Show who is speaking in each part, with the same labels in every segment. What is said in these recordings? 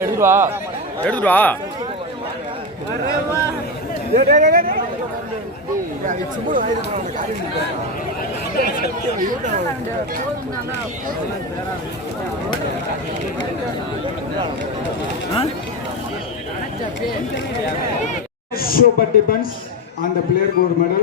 Speaker 1: எடுத்துட்டு வா எடுத்துட்டு வா
Speaker 2: show but depends on the player gold medal.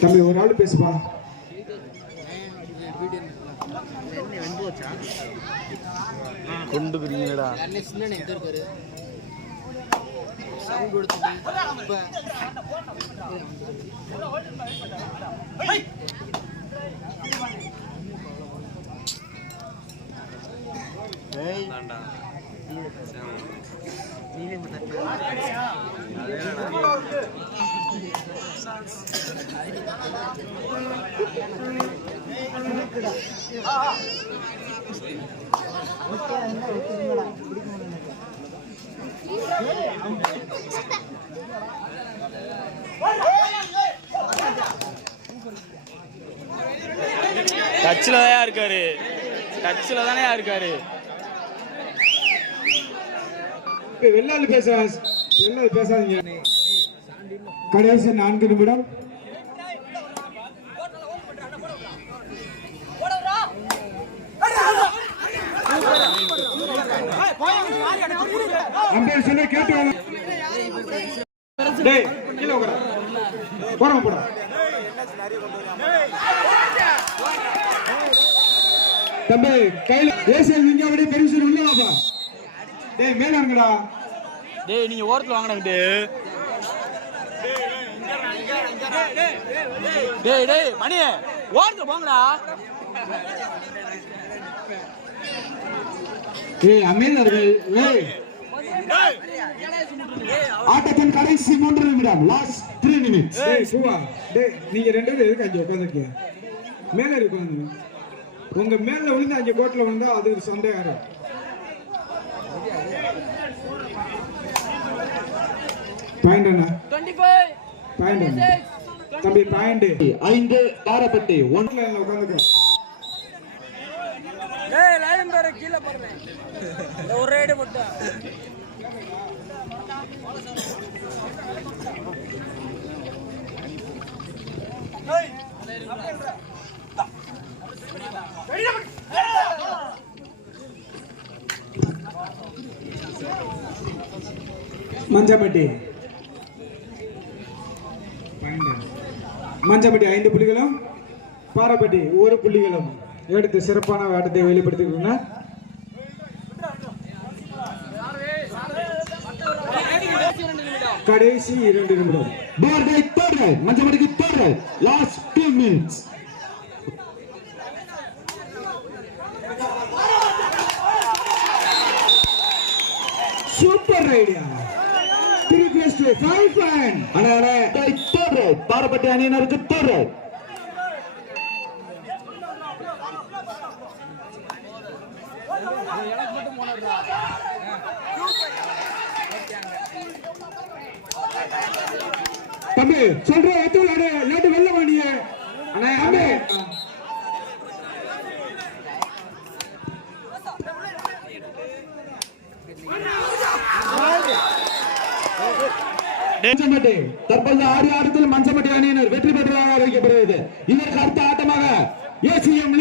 Speaker 2: தம்பி ஒரு ஆள் பேசுப்பா.
Speaker 1: கொண்டு பிரிங்கடா டச்சில் தான் இருக்காரு? டச்சில் தானே இருக்காரு?
Speaker 2: ஏய், வெள்ளாளு பேசுறான் பேசாதீங்க. கடைசி நான்கு நிமிடம். அம்பேர் சொல்லி கேட்டு வாங்க. டேய் கீழே உட்கார. போறோம் போறோம் தம்பி கையில ஏசியல் நீங்க அப்படியே பெருசு உள்ள வாப்பா. டேய் மேல இருங்கடா
Speaker 1: டேய் நீங்க ஓரத்துல வாங்கினங்கிட்டு டேய் டேய் மணி ஓரத்தில் போங்கடா.
Speaker 2: ஏய் அமைதியார்கள் ஏய். ஆட்டத்தின் கடைசி மூன்று நிமிடம் லாஸ்ட் த்ரீ நிமிட்ஸ் டேய் சுவா டேய் நீங்க ரெண்டு பேரும் எதுக்கு அங்க உட்காந்துருக்கீங்க மேல இருக்கு உங்க மேல விழுந்து அங்க கோட்ல விழுந்தா அது ஒரு சந்தேகம் வரும். பாயிண்ட் என்ன? பாயிண்ட் என்ன? தம்பி பாயிண்ட்
Speaker 3: ஐந்து பாரப்பட்டி ஒன்.
Speaker 2: ஒன்ல என்ன உட்காந்துக்க. மஞ்சப்பட்டி. மஞ்சப்பட்டி ஐந்து புள்ளிகளும் பாரப்பட்டி ஒரு புள்ளிகளும். எடுத்து சிறப்பான ஆட்டத்தை வெளிப்படுத்தியிருக்கிறார் கடைசி இரண்டு நிமிடம்.
Speaker 3: பார் பை third right மஞ்சமடிக்கு third right last two minutes
Speaker 2: super idea three plus two five point
Speaker 3: அண்ணா அண்ணா தேர்ட் பாரப்பட்டி அணியினருக்கு தேர்ட் ரைட்
Speaker 2: தம்பி சொல்றேன்
Speaker 3: மஞ்சமட்டி தற்போது ஆறு ஆட்டத்தில் மஞ்சமட்டி அணியினர். வெற்றி பெற்றதாக அறிவிக்கப்படுகிறது. இதற்கு அடுத்த ஆட்டமாக ஏசிஎம்